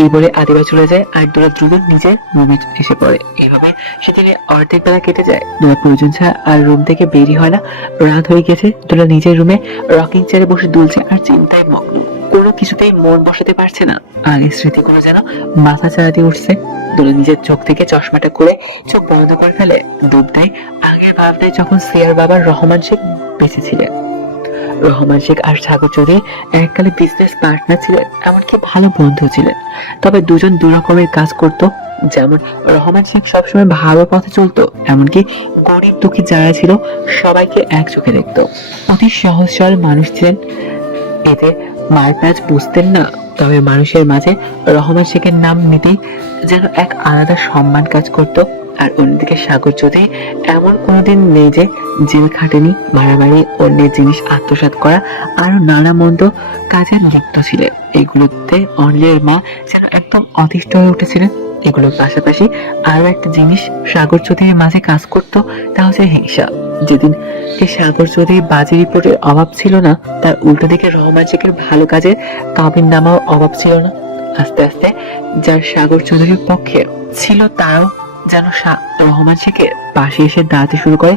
এই বলে আদিবা চলে যায় আর দোলা দ্রুত নিজের রুমে এসে পড়ে। এভাবে সেদিনে অর্ধেক বেলা কেটে যায়। দোলা প্রয়োজন ছাড়া আর রুম থেকে বেরিয়ে হয় না। রাত হয়ে গেছে। দোলা নিজের রুমে রকিং চেয়ারে বসে দুলছে আর চিন্তায় মগ্ন। কোনো কিছুতেই মন বসাতে পারছে না। আগের স্মৃতিগুলো যেন মাথা চালাতে উঠছে। দোলা নিজের চোখ থেকে চশমাটা খুলে চোখ বন্ধ করে ফেলে। ডুব দেয় আগের ভাবনায়, যখন সিয়ার বাবার রহমান শেখ বেঁচে ছিলেন। রহমান শেখ আর সাগর চৌধুরী এককালে বিজনেস পার্টনার ছিলেন, এমনকি ভালো বন্ধু ছিলেন। তবে দুজন দু রকমের কাজ করত। যেমন রহমান শেখ সবসময় ভালো পথে চলতো, এমনকি গরিব দুঃখী যারা ছিল সবাইকে এক চোখে দেখতো। অতি সহজ সরল মানুষ ছিলেন, এতে মারপ্যাচ বুঝতেন না। তবে মানুষের মাঝে রহমান শেখের নাম নিতেই যেন এক আলাদা সম্মান কাজ করত। আর অন্যদিকে সাগর চৌধুরী এমন কোনোদিন নেই যে জেল খাটেনি, মারামারি, অন্যের জিনিস আত্মসাৎ করা আরো নানা মন্দ কাজে লিপ্ত ছিলেন। এগুলোতে অনিলের মা যেন একদম অতিষ্ঠ হয়ে উঠেছিলেন। এগুলোর পাশাপাশি আরো একটা জিনিস সাগর চৌধুরীর মাঝে কাজ করত, তা হচ্ছে হিংসা। যেদিন সাগর চৌধুরী বাজি রিপোর্টের অভাব ছিল না, তার উল্টো দিকে রহমান শেখের ভালো কাজে কাবিন নামাও অভাব ছিল না। আস্তে আস্তে যার সাগর চৌধুরীর পক্ষে ছিল তারাও যেন রহমান শেখের পাশে এসে দাঁড়াতে শুরু করে।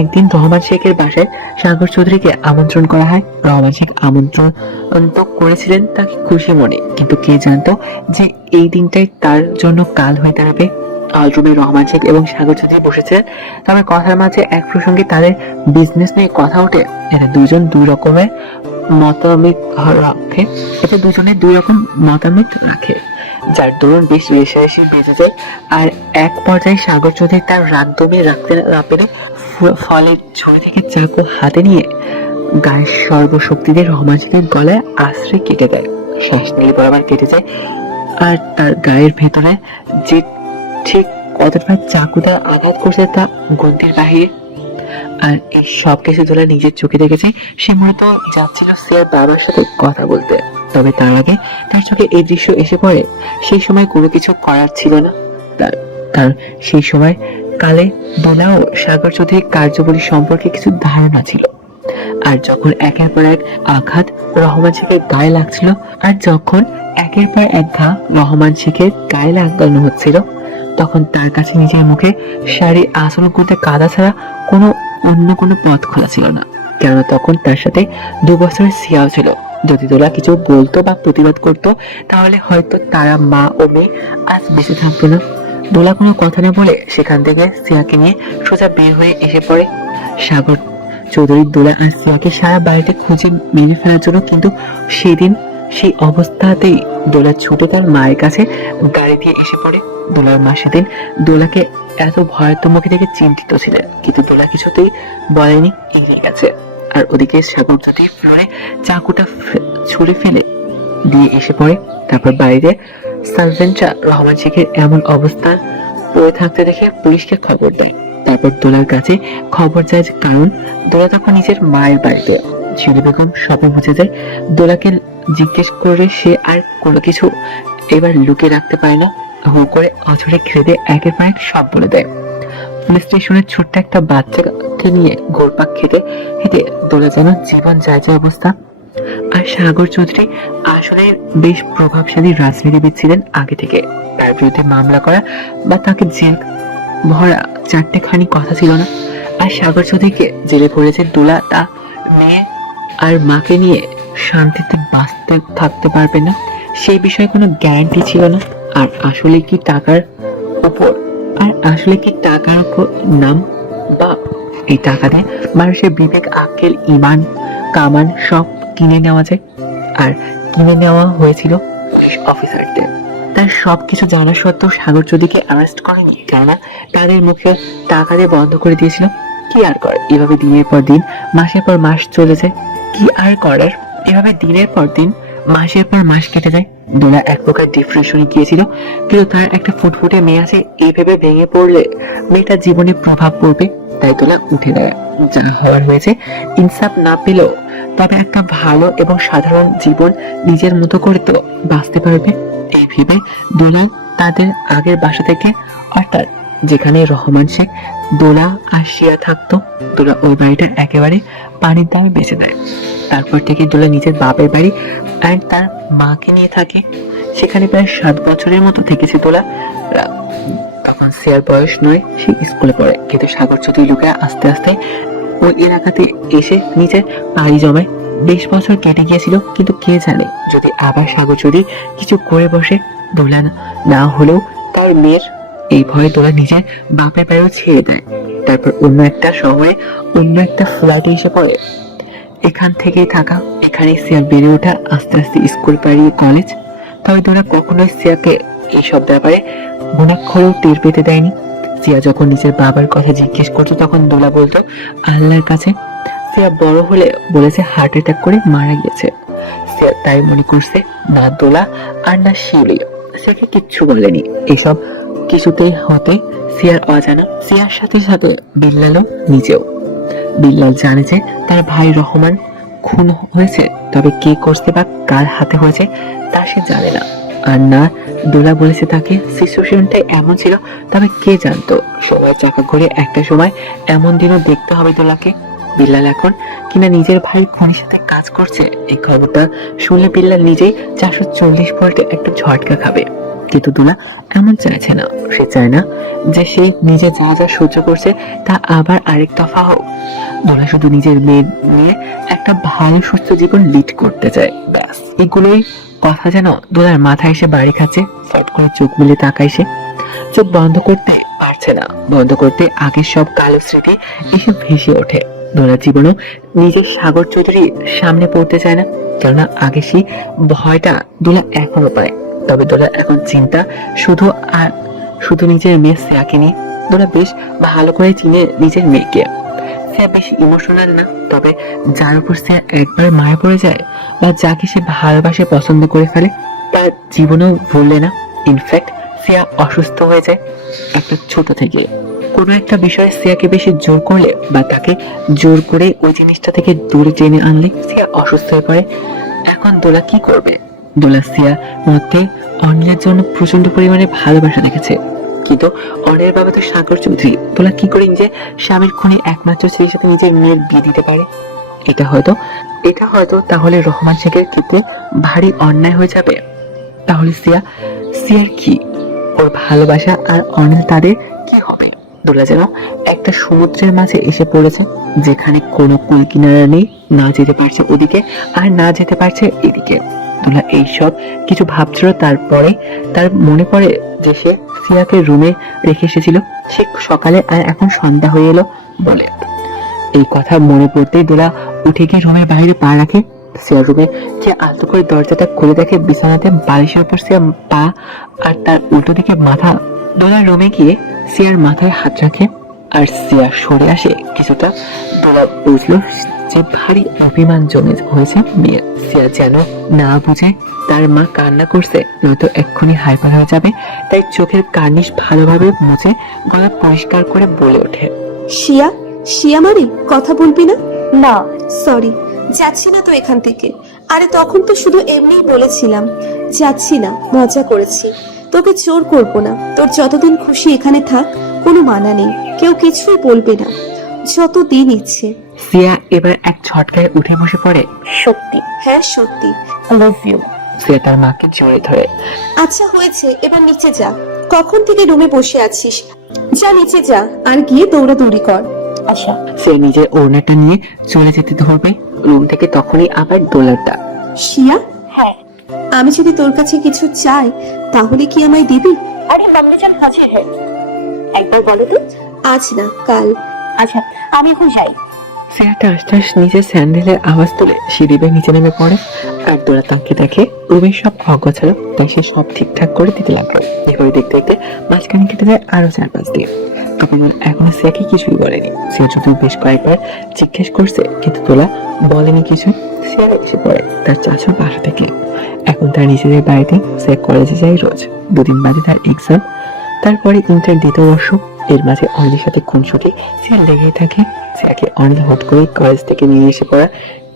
একদিন রহমান শেখের বাসায় সাগর চৌধুরীকে আমন্ত্রণ করা হয়। রহমান শেখ আমন্ত্রণ তো করেছিলেন তাকে খুশি মনে, কিন্তু কে জানতো যে এই দিনটাই তার জন্য কাল হয়ে দাঁড়াবে। রুমে রহমান শেখ এবং সাগর চৌধুরী বসেছিলেন। তবে কথার মাঝে এক প্রসঙ্গে তাদের বিজনেস নিয়ে কথা ওঠে। এরা দুজন দুই রকমের মতামত রাখে এতে দুজনে দুই রকম মতামত রাখে, যার দরুন বেশ রেশারেশি বেঁচে যায়। আর এক পর্যায়ে সাগর চৌধুরী তার রাগ দমিয়ে রাখতে না পেরে ফলের ঝুড়ি থেকে চাকু হাতে নিয়ে গায়ের সর্বশক্তি দিয়ে রহমান শেখের গলায় আশ্রয় কেটে দেয়। শ্বাস নিয়ে বরাবর কেটে যায়। আর তার গায়ের ভেতরে যে ঠিক কতটা চাকুটা আঘাত করছে তা গন্তির বাহিরে। আর এই সব কিছু দোলা নিজের চোখে দেখেছে। সে মূলত যাচ্ছিল সিয়ার বাবার সাথে কথা বলতে, তবে তার আগে তার চোখে এই দৃশ্য এসে পড়ে। সেই সময় কোনো কিছু করার ছিল না তার সেই সময় কালে দোলা ও সাগর চৌধুরীর কার্যাবলী সম্পর্কে কিছু ধারণা ছিল। আর যখন একের পর এক আঘাত রহমান শেখের গায়ে লাগছিল, আর যখন একের পর এক ঘা রহমান শেখের গায়ে লাগানো হচ্ছিল, তখন তার কাছে নিজের মুখে শাড়ির আঁচল গুঁতে কাদা ছাড়া অন্য কোনো পথ খোলা ছিল না। কেননা তখন তার সাথে 2 বছরের সিয়াও ছিল। যদি দোলা কিছু বলতো বা প্রতিবাদ করতো, তাহলে হয়তো তারা মা ও মেয়ে আজ বেঁচে থাকতো না। দোলা কোনো কথা না বলে সেখান থেকে সিয়াকে নিয়ে সোজা বের হয়ে এসে পড়ে। সাগর চৌধুরী দোলা আর সিয়াকে সারা বাড়িতে খুঁজে মেরে ফেলার জন্য, কিন্তু সেদিন সেই অবস্থাতেই দোলা ছুটে তার মায়ের কাছে গাড়ি দিয়ে এসে পড়ে। দোলার মা সেদিন দোলাকে এত ভয়ার্থ মুখে দেখে চিন্তিত ছিলেন, কিন্তু দোলা কিছুতেই বলেনি, এগিয়ে গেছে। আর ওদিকে সাগর চৌধুরী ফ্লোরে চাকুটা ছুঁড়ে ফেলে দিয়ে এসে পড়ে। তারপর বাড়িতে সার্জেন্টরা রহমান শেখের এমন অবস্থা পড়ে থাকতে দেখে পুলিশকে খবর দেয়। তারপর দোলার কাছে খবর যায়, কারণ দোলা তখন নিজের মায়ের বাড়িতে। শিরি বেগম সবে বুঝে যায়। দোলাকে জিজ্ঞেস করে সে আর কোনো কিছু এবার লুকিয়ে রাখতে পারে না। হু করে অঝরে খেদে একের পর এক সব বলে দেয়। পুলিশ স্টেশনের ছোট্ট একটা বাচ্চাকে নিয়ে ঘুরপাক খেতে হেঁটে দোলা যেন জীবন যায় যায় অবস্থা। আর সাগর চৌধুরী আসলে বেশ প্রভাবশালী রাজনীতিবিদ ছিলেন আগে থেকে। তার বিরুদ্ধে মামলা করা বা তাকে জেল ভরা 4টেখানি কথা ছিল না। আর সাগর চৌধুরীকে জেলে ভরেছে দোলা তা মেয়ে আর মাকে নিয়ে শান্তিতে বাঁচতে থাকতে পারবে না, সেই বিষয়ে কোনো গ্যারান্টি ছিল না। আর আসলে কি টাকার উপর নাম বা এই টাকা দিয়ে মানুষের বিবেক, আক্কেল, ইমান, কামান সব কিনে নেওয়া যায়। আর কিনে নেওয়া হয়েছিল পুলিশ অফিসারদের। তার সবকিছু জানা সত্ত্বেও সাগর চৌধুরীকে অ্যারেস্ট করেনি, কেননা তাদের মুখে টাকা দিয়ে বন্ধ করে দিয়েছিল। কি আর কর, এভাবে দিনের পর দিন, মাসের পর মাস চলে যায়। কি আর করার, এভাবে দিনের পর দিন, মাসের পর মাস কেটে যায়। দোলা এক প্রকার ডিপ্রেশনে গিয়েছিল, কিন্তু তার একটা ফুটফুটে মেয়ে আছে, এই ভেবে ভেঙে পড়লে মেয়েটার জীবনে প্রভাব পড়বে। তাই দোলা উঠে দেয়। যা হওয়ার হয়েছে, ইনসাফ না পেলেও তবে একটা ভালো এবং সাধারণ জীবন নিজের মতো করে তো বাঁচতে পারবে। এই ভেবে দোলা তাদের আগের বাসা থেকে, অর্থাৎ যেখানে রহমান শেখ, দোলা আর শিয়া থাকতো, দোলা ওই বাড়িটা একেবারে পানির দামে বেঁচে দেয়। তারপর থেকে দোলা নিজের বাপের বাড়ি আর তার মাকে নিয়ে থাকে। সেখানে প্রায় 7 বছরের মতো থেকেছে দোলা। তখন সিয়ার বয়স 9, সে স্কুলে পড়ে, কিন্তু সাগর চৌধুরী লুকায় আস্তে আস্তে ওই এলাকাতে এসে নিজের পাড়ি জমায়। 20 বছর কেটে গিয়েছিল, কিন্তু কে জানে যদি আবার সাগর চৌধুরী কিছু করে বসে। দোলা না হলেও তার মেয়ের এই ভয়ে দোলা নিজের বাপের বাড়িও ছেড়ে দেয়। তারপর অন্য একটা শহরে অন্য একটা ফ্ল্যাটে এসে পড়ে। এখান থেকেই থাকা, এখানেই সিয়ার বেড়ে ওঠা, আস্তে আস্তে স্কুল পাড়িয়ে কলেজ। তবে দোলা কখনোই সিয়াকে এইসব ব্যাপারে মনাক্ষরেও টের পেতে দেয়নি। সিয়া যখন নিজের বাবার কথা জিজ্ঞেস করতো তখন দোলা বলতো আল্লাহর কাছে। সিয়া বড় হলে বলেছে হার্ট অ্যাটাক করে মারা গিয়েছে। সিয়া তাই মনে করছে না দোলা আর না শিউলি সিয়াকে কিচ্ছু বলেনি। এসব কিছুতেই হতে সিয়ার অজানা। সিয়ার সাথে সাথে বিল্লালও নিজেও। বিল্লাল জানে যে তার ভাই রহমান খুন হয়েছে, তবে কে করছে বা কার হাতে হয়েছে তা সে জানে না। আর না দোলা বলেছে তাকে। সিচুয়েশনটা এমন ছিল, তবে কে জানতো সময় চাকা ঘুরে একটা সময় এমন দিনও দেখতে হবে দোলাকে। বিল্লাল এখন কিনা নিজের ভাই খুনির সাথে কাজ করছে, এই খবরটা শুনলে বিল্লাল নিজেই 440 ভোল্টে একটা ঝটকা খাবে। কিন্তু দোলা এমন চাইছে না। সে চায় না যে সে নিজে যা যা সহ্য করছে তা আবার আরেক দফা হোক। দোলা শুধু নিজের মেয়ে নিয়ে একটা ভালো সুস্থ জীবন লিড করতে চায়, ব্যাস। এগুলোই কথা যেন দোলার মাথায় এসে বাড়ি খাচ্ছে। ফট করে চোখ মিলে তাকায় সে, চোখ বন্ধ করতে পারছে না। বন্ধ করতে আগের সব কালো স্মৃতি এসে ভেসে ওঠে। দোলার জীবনও নিজের সাগর চৌধুরীর সামনে পড়তে চায় না, কেননা আগে সেই ভয়টা দোলা এখনো পায়। তবে দোলা এখন চিন্তা শুধু নিজের মেয়ে সিয়াকে নিয়ে। দোলা বেশ ভালো করে চিনে নিজের মেয়েকে। সিয়া বেশ ইমোশনাল না, তবে যার উপর সিয়া একবার মায়া পড়ে যায় বা যাকে সে ভালোবাসে পছন্দ করে ফেলে তার জীবনেও ভুললে না। ইনফ্যাক্ট সিয়া অসুস্থ হয়ে যায় একটা ছোট থেকে। কোনো একটা বিষয়ে সিয়াকে বেশি জোর করলে বা তাকে জোর করে ওই জিনিসটা থেকে দূরে টেনে আনলে সিয়া অসুস্থ হয়ে পড়ে। এখন দোলা কি করবে? দোলা সিয়ার মধ্যে অনিলের জন্য প্রচন্ড পরিমাণে ভালোবাসা দেখেছে, কিন্তু অনিলের বাবা তো সাগর চৌধুরী। দোলা কি করে নিজের স্বামীর খুনি একমাত্র ছেলের সাথে নিজের মেয়ের বিয়ে দিতে পারে? এটা হয়তো তাহলে রহমান শেখের ক্ষেত্রে ভারী অন্যায় হয়ে যাবে। তাহলে সিয়ার কি? ওর ভালোবাসা আর অনিল তাদের কি হবে? দোলা যেন একটা সমুদ্রের মাঝে এসে পড়েছে, যেখানে কোনো কুল কিনারা নেই। না যেতে পারছে ওদিকে আর না যেতে পারছে এদিকে। দোলা এইসব কিছু ভাবছিল। তারপরে তার মনে পড়ে যে সে সিয়াকে রুমে রেখে এসেছিল সে সকালে, আর এখন সন্ধ্যা হয়ে এলো বলে। এই কথা মনে পড়তেই দোলা উঠে গিয়ে রুমের বাইরে পা রাখে। সিয়ার রুমে যে আলতো করে দরজাটা খুলে দেখে বিছানাতে বালিশের উপর সিয়া পা আর তার উল্টো দিকে মাথা। দোলা রুমে গিয়ে সিয়ার মাথায় হাত রাখে আর সিয়া সরে আসে কিছুটা। দোলা বুঝলো যে ভারী অভিমান জমে হয়েছে মেয়ের। সিয়া যেন না বুঝে তার মা কান্না করছে, নয়তো এক্ষুনি হাইপার হয়ে যাবে। তাই চোখের কার্নিশ ভালোভাবে মুছে গলা পরিষ্কার করে বলে ওঠে, শিয়া মারি, কথা বলবি না? না সরি, যাচ্ছি না তো এখান থেকে। আরে তখন তো শুধু এমনিই বলেছিলাম, যাচ্ছি না, মজা করেছি। তোকে জোর করবো না। তোর যতদিন খুশি এখানে থাক, কোনো মানা নেই, কেউ কিছুই বলবে না, যতদিন ইচ্ছে। সিয়া এবার এক ঝটকায় উঠে বসে পড়ে। সত্যি? হ্যাঁ সত্যি। Love you. সিয়া তার মাকে জড়িয়ে ধরে। আচ্ছা হয়েছে, এবার নিচে যা। কখন থেকে রুমে বসে আছিস? যা নিচে যা আর গিয়ে দৌড়াদৌড়ি কর। আচ্ছা। সে নিজের ওড়নাটা নিয়ে চলে যেতে ধরবে রুম থেকে, তখনই আবার দোলার ডাক। শিয়া? হ্যাঁ। আমি যদি তোর কাছে কিছু চাই তাহলে কি আমায় দিবি? আরে মাম্মি জান হাজির হ্যাঁ। একবার বলো তো। আজ না কাল। আচ্ছা আমি এখন যাই। সিয়াটা আস্তে আস্তে নিজের স্যান্ডেলের আওয়াজ তুলে সিঁড়ি বেয়ে নিচে নেমে পড়ে। আর দোলা তাকে দেখে রুমের সব অগোছালো, তাই সে সব ঠিকঠাক করে দিতে লাগলো। এভাবে দেখতে দেখতে মাঝখানে কেটে যায় আরো 4-5 দিন। তবে এখনো সিয়াকে কিছুই বলেনি। সিয়া যদিও বেশ কয়েকবার জিজ্ঞেস করছে, কিন্তু তোলা বলেনি কিছু। সিয়া এসে পড়ে তার চাচার বাসা থেকে। এখন তার নিজেদের বাড়িতে সিয়া কলেজে যায় রোজ। 2 দিন বাদে তার এক্সাম, তারপরে ইন্টার 2য় বর্ষ। এর মাঝে অনিলের সাথে খুনসুটি সিয়া লেগেই থাকে। সিয়াকে অনিল হট করে কলেজ থেকে নিয়ে এসে পড়া,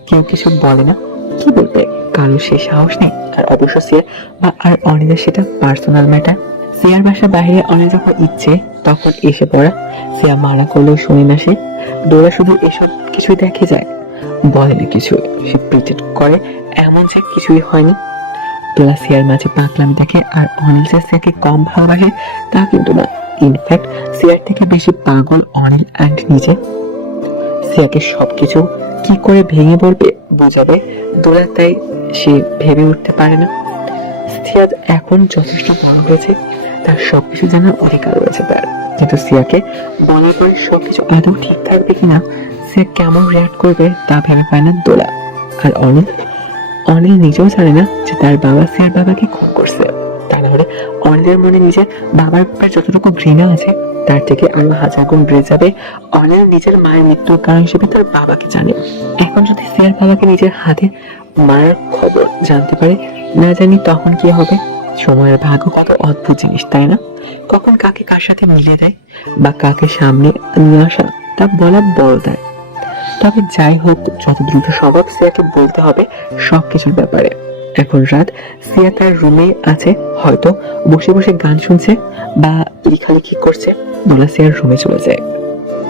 কেউ কিছু বলে না। কি বলবে? কারো সে সাহস নেই। আর অবশ্য সিয়া বা আর অনিলের সেটা পার্সোনাল ম্যাটার। সিয়ার বাসা বাইরে অনেক যখন ইচ্ছে তখন এসে পড়া। সিয়া মানা করলেও শুনে না সে। দোলা শুধু এসব কিছুই দেখে যায়, বলে না কিছু। সে প্রিটেন্ড করে এমন যে কিছুই হয়নি। তোলা সিয়ার মাঝে পাকলামি দেখে আর অনিল যে সিয়াকে কম ভালোবাসে তা কিন্তু না। ইনফ্যাক্ট সিয়ার থেকে বেশি পাগল অনিল অ্যান্ড নিজে। সিয়াকে সবকিছু কি করে ভেঙে বলবে বোঝাবে দোলা, তাই সে ভেবে উঠতে পারে না। সিয়া এখন যথেষ্ট বড় হয়েছে, তার সবকিছু জানার অধিকার রয়েছে তার। কিন্তু সিয়াকে বলার পরে সবকিছু আদৌ ঠিক থাকবে কিনা, সিয়া কেমন রিয়াক্ট করবে তা ভেবে পায় না দোলা। আর অনিল নিজেও জানে না যে তার বাবা সিয়ার বাবাকে খুন করছে। তা না হলে অনিলের মনে নিজের বাবার ব্যাপারে যতটুকু ঘৃণা আছে তার থেকে আরো 1000 গুণ বেড়ে যাবে অনিল নিজের মায়ের মৃত্যুর কারণ হিসেবে তার বাবাকে জানে। এখন যদি সিয়ার বাবাকে নিজের হাতে মারার খবর জানতে পারে, না জানি তখন কি হবে। সময়ের ভাগ্য কত অদ্ভুত জিনিস, তাই না? কখন কাকে কার সাথে মিলিয়ে দেয় বা কাকে সামনে নিয়ে আসা তা বলা বড় দেয়। তবে যাই হোক, যত দ্রুত সম্ভব সিয়াকে বলতে হবে সবকিছুর ব্যাপারে। এখন রাত, সিয়া তার রুমে আছে, হয়তো বসে বসে গান শুনছে বা লেখালেখি করছে। দোলা সিয়ার রুমে চলে যায়।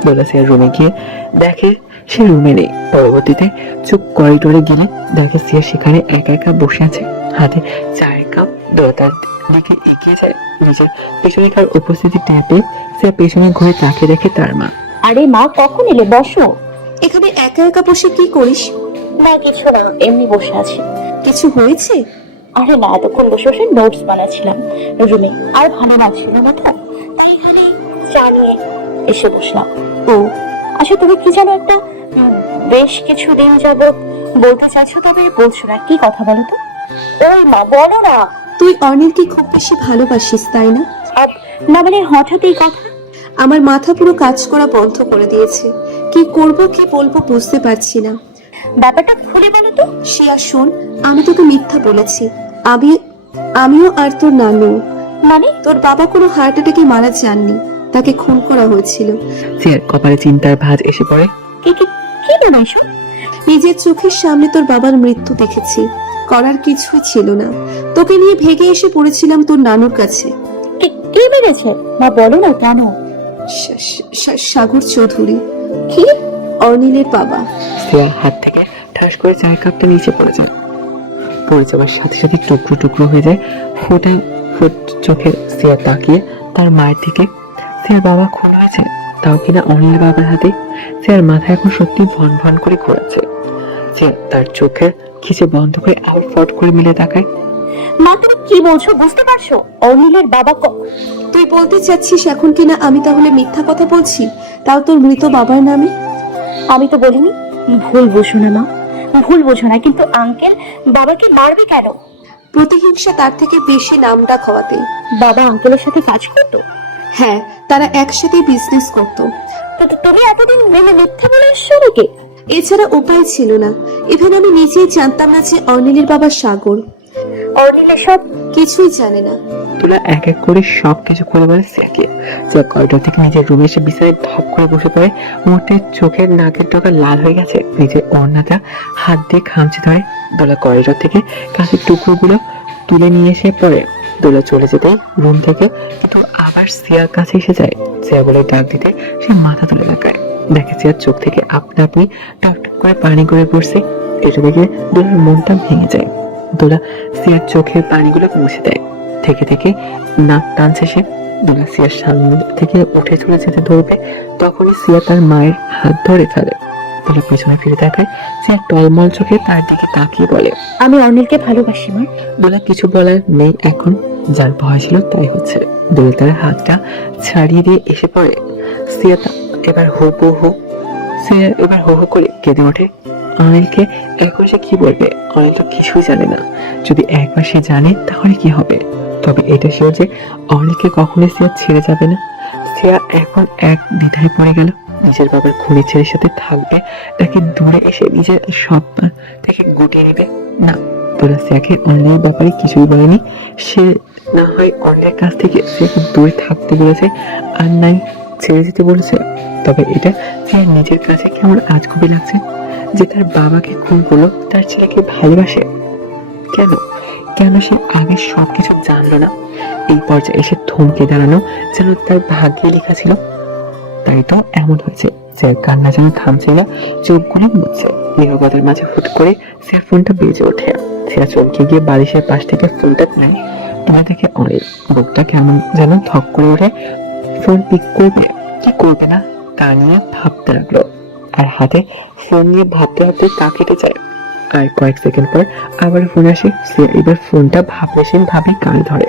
দোলা সিয়ার রুমে গিয়ে দেখে সে রুমে নেই। পরবর্তীতে চোখ করিডোরে গেলে দেখে সিয়া সেখানে একা একা বসে আছে, হাতে চায়ের কাপ। দোলা তার দিকে এগিয়ে যায়, নিজের পেছনেকার উপস্থিতি টের পেয়ে সিয়া পেছনে ঘুরে তাকে দেখে তার মা। আরে মা, কখন এলে? বসো। এখানে একা একা বসে কি করিস? না কিছু না, এমনি বসে আছি। কিছু হয়েছে? আরে না, এতক্ষণ বসে বসে নোটস বানাচ্ছিলাম রুমে, আর ভালো লাগছিল না তো, তাই এখানে চা নিয়ে এসে বসলাম। ও আচ্ছা, তুমি কি জানো একটা বেশ কিছুদিন যাবত বলতে চাইছো, তবে বলছো না, কি কথা বলো তো? ওই মা, বলো না। তুই অনিলকে খুব বেশি ভালোবাসিস, তাই না? না মানে হঠাৎ এই কথা। আমার মাথা পুরো কাজ করা বন্ধ করে দিয়েছে। কি করব কি বলবো বুঝতে পারছি না। ব্যাপারটা খুলে বলো তো। শিয়া শোন, আমি তোকে মিথ্যা বলেছি। আমিও আর তোর নানু, মানে? তোর বাবা কোনো হার্ট অ্যাটাকে মারা যাননি, তাকে খুন করা হয়েছিল। সিয়ার কপালে চিন্তার ভাঁজ এসে পড়ে। কি কি কি বলো এসব? নিজের চোখের সামনে তোর বাবার মৃত্যু দেখেছি, করার কিছুই ছিল না। তোকে নিয়ে ভেগে এসে পড়েছিলাম তোর নানুর কাছে। কে মেরেছে মা? বলো না, কেন? সাগর চৌধুরী, কি? অনিলের বাবা। সিয়ার হাত থেকে ঠাস করে চায়ের কাপটা নিচে পড়ে যায়। পড়ে যাওয়ার সাথে সাথে টুকরো টুকরো হয়ে যায়। ফুটে চোখে সিয়া তাকিয়ে তার মায়ের দিকে। সিয়ার বাবা খুন হয়েছে, তাও কিনা অনিলের বাবার হাতে। সিয়ার মাথা এখন সত্যি ভন ভন করে ঘোরাচ্ছে। সিয়া তার চোখের খিচে বন্ধ করে আবার ফট করে মিলে তাকায়। মা, তুমি কি বলছো? বুঝতে পারছো অনিলের বাবা তুই বলতে চাচ্ছিস এখন কিনা আমি তাহলে মিথ্যা কথা বলছি, তাও তোর মৃত বাবার নামে? আমি তো বলিনি। ভুল বোঝো না মা, ভুল বোঝো না, কিন্তু আঙ্কেল বাবাকে মারবে কেন? প্রতিহিংসা তার থেকে বেশি নামটা খাওয়াতে। বাবা আঙ্কেলের সাথে কাজ করতো? হ্যাঁ, তারা একসাথে বিজনেস করতো। তো তুমি এতদিন মিথ্যা বলে এসছো নাকি? এছাড়া উপায় ছিল না। ইভেন আমি নিজেই জানতাম না যে অনিলের বাবা সাগর। অনিল সব কিছুই জানে না। তোরা এক এক করে সবকিছু করে বলে সিয়াকে। সিয়া করিডোর থেকে নিজের রুমে এসে বিছানায় ধপ করে বসে পড়ে। মুহূর্তে চোখের নাকের ডগা লাল হয়ে গেছে। নিজের ওড়নাটা হাত দিয়ে খামচে ধরে। দোলা করিডোর থেকে কাঁচের টুকরোগুলো তুলে নিয়ে এসে পড়ে। দোলা চলে যেতেই রুম থেকে কিন্তু আবার সিয়ার কাছে এসে যায়। সিয়া বলে ডাক দিতে সে মাথা তুলে তাকায়, দেখে সিয়ার চোখ থেকে আপনা আপনি টপ টপ করে পানি গড়ে পড়ছে। এটা দেখে দোলার মনটা ভেঙে যায়। দোলা সিয়ার চোখের পানিগুলো মুছে দেয়। থেকে থেকে নাক টানছে সে। দোলা সিয়ার সামনে থেকে উঠে চলে যেতে ধরবে, তখনই সিয়া তার মায়ের হাত ধরে ফেলে। দোলা পেছনে ফিরে তাকায়। সিয়া টলমল চোখে তার দিকে তাকিয়ে বলে, আমি অনিলকে ভালোবাসি মা। দোলা কিছু বলার নেই এখন, যার ভয় ছিল তাই হচ্ছে। দোলা তার হাতটা ছাড়িয়ে দিয়ে এসে পড়ে। সিয়া এবার হো হো করে কেঁদে ওঠে। অনিলকে এখন সে কি বলবে? অনিল তো কিছুই জানে না। যদি একবার সে জানে তাহলে কি হবে? তবে এটা শিওর যে অনিলকে কখনোই সিয়া ছেড়ে যাবে না। সিয়া এখন এক দ্বিধায় পড়ে গেল। নিজের বাবার খুনি ছেলের সাথে থাকবে, নাকি দূরে এসে নিজের সব থেকে গুটিয়ে নেবে? না, তোরা সিয়াকে অন্যের ব্যাপারে কিছুই বলেনি। সে না হয় অন্যের কাছ থেকে সিয়াকে দূরে থাকতে বলেছে, আর নাই ছেড়ে যেতে বলেছে। তবে এটা সিয়ার নিজের কাছে কেমন আজগুবি লাগছে যে তার বাবাকে খুন করলো, তার ছেলেকে ভালোবাসে। কেন কেন সে আগে সবকিছু জানলো না? এই পর্যায়ে এসে থমকে দাঁড়ানো যেন তার ভাগ্যে লেখা ছিল। তাই তো এমন হয়েছে। স্যার কান্না যেন থামছে না, চোখগুলো মুছছে। নীরবতার মাঝে ফুট করে স্যার ফোনটা বেজে ওঠে। সিয়া চমকে গিয়ে বালিশের পাশ থেকে ফোনটা নেয়। তোমার থেকে অনেক বুকটা কেমন যেন থক করে ওঠে। ফোন পিক করবে কি করবে না তা নিয়ে ভাবতে লাগলো, আর হাতে ফোন নিয়ে ভাবতে ভাবতে তা কেটে যায়। আর কয়েক সেকেন্ড পর আবার ফোন আসে। সে এবার ফোনটা ভাবলেশীন ভাবে কান ধরে।